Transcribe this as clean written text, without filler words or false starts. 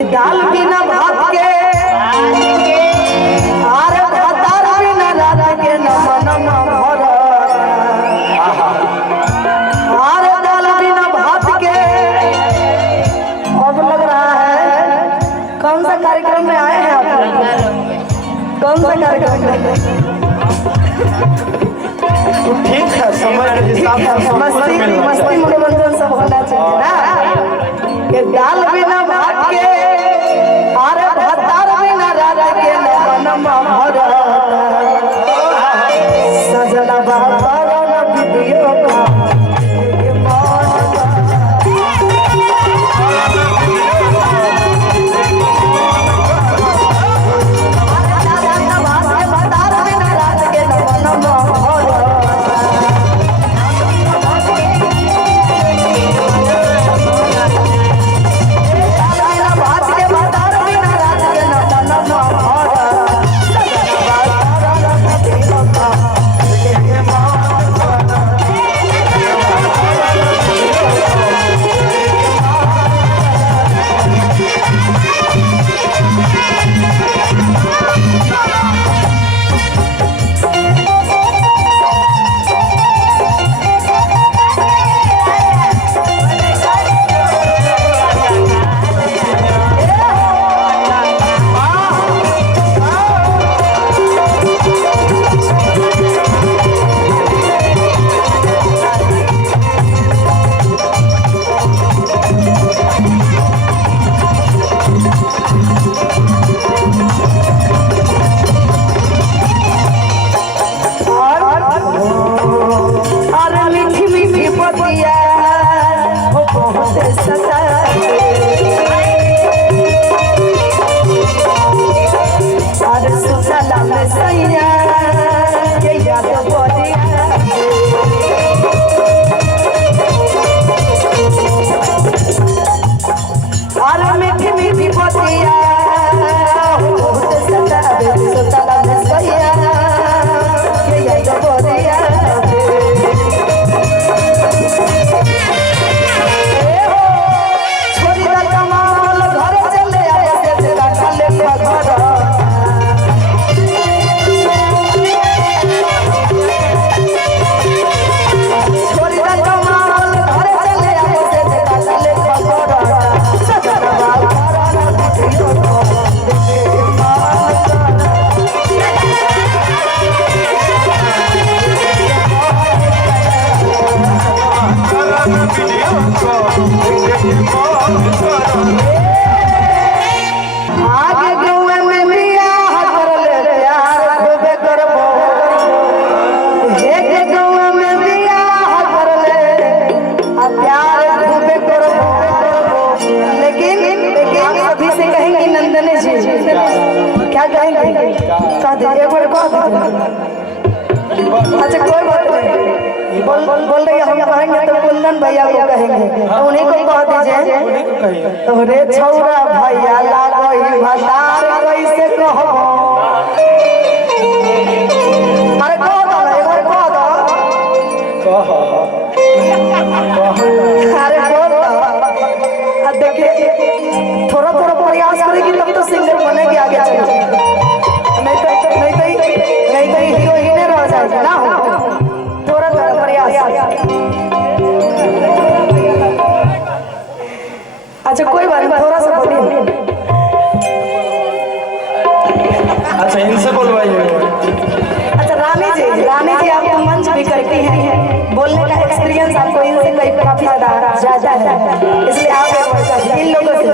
दाल बिना भात के आरे भातार बिना रात के नमन भर आरे दाल बिना भात के। अब लग रहा है कौन सा कार्यक्रम में आए हैं आप? कौन सा कार्यक्रम में? ठीक है, समय के हिसाब से मस्ती मनोरंजन सब होना चाहिए ना। ये दाल बिना भात के आरे भातार बिना रात के नमन भर सजना बाबा वीडियो का अच्छा कोई बात नहीं, बोल रही हम कहेंगे तो कुंदन भैया को कहेंगे, तो उन्हीं को कह दीजिए। तोरे छौरा भैया लागई भतार कैसे कहबो? अरे कह दो, एक बार कह दो। अरे बोल दो। देखिए थोड़ा थोड़ा प्रयास करेगी तब तो सिंगर बनेगी आगे चल। नहीं तो हीरोइन रह जाएगा ना। थोड़ा थोड़ा प्रयास। अच्छा कोई बात नहीं, थोड़ा सा बोलिए। अच्छा इनसे बोलवाइए। अच्छा रानी जी आपको मंच भी करती हैं, बोलने का एक्सपीरियंस आपको इनसे काफी ज्यादा है, इसलिए आप इन लोगों से